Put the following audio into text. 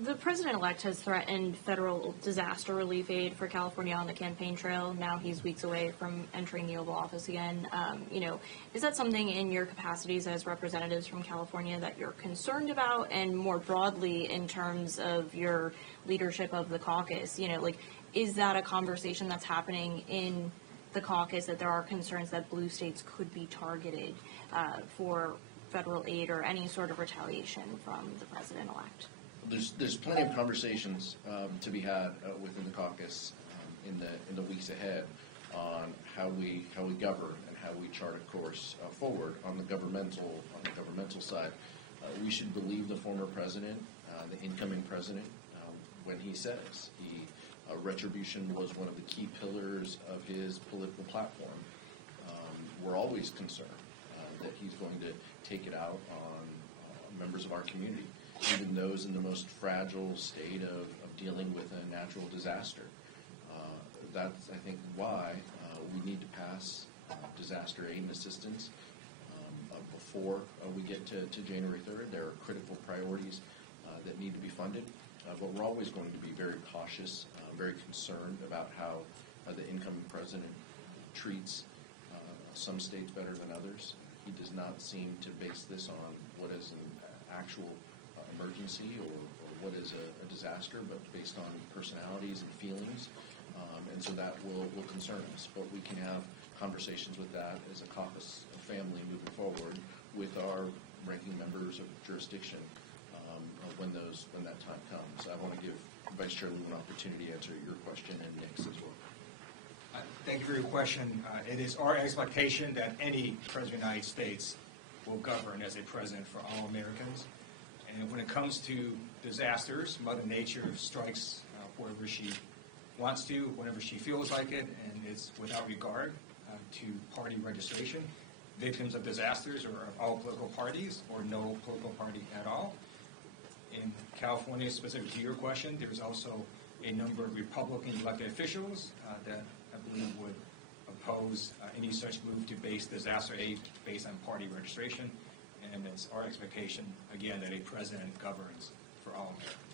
The president-elect has threatened federal disaster relief aid for California on the campaign trail. Now he's weeks away from entering the Oval Office again. Is that something in your capacities as representatives from California that you're concerned about? And more broadly, in terms of your leadership of the caucus, is that a conversation that's happening in the caucus, that there are concerns that blue states could be targeted for federal aid or any sort of retaliation from the president-elect? There's plenty of conversations to be had within the caucus in the weeks ahead on how we govern and how we chart a course forward on the governmental side. We should believe the former president, the incoming president, when he says retribution was one of the key pillars of his political platform. We're always concerned that he's going to take it out on members of our community, even those in the most fragile state of dealing with a natural disaster. That's, I think, why we need to pass disaster aid and assistance before we get to January 3rd. There are critical priorities that need to be funded, but we're always going to be very cautious, very concerned about how the incoming president treats some states better than others. He does not seem to base this on what is an actual emergency or what is a disaster, but based on personalities and feelings. And so that will concern us. But we can have conversations with that as a caucus family moving forward with our ranking members of jurisdiction when that time comes. I want to give Vice Chair Liu an opportunity to answer your question and Nick's as well. Thank you for your question. It is our expectation that any president of the United States will govern as a president for all Americans. And when it comes to disasters, Mother Nature strikes wherever she wants to, whenever she feels like it, and it's without regard to party registration. Victims of disasters are all political parties or no political party at all. In California, specific to your question, there's also a number of Republican elected officials that I believe would oppose any such move to base disaster aid based on party registration. And it's our expectation, again, that a president governs for all Americans.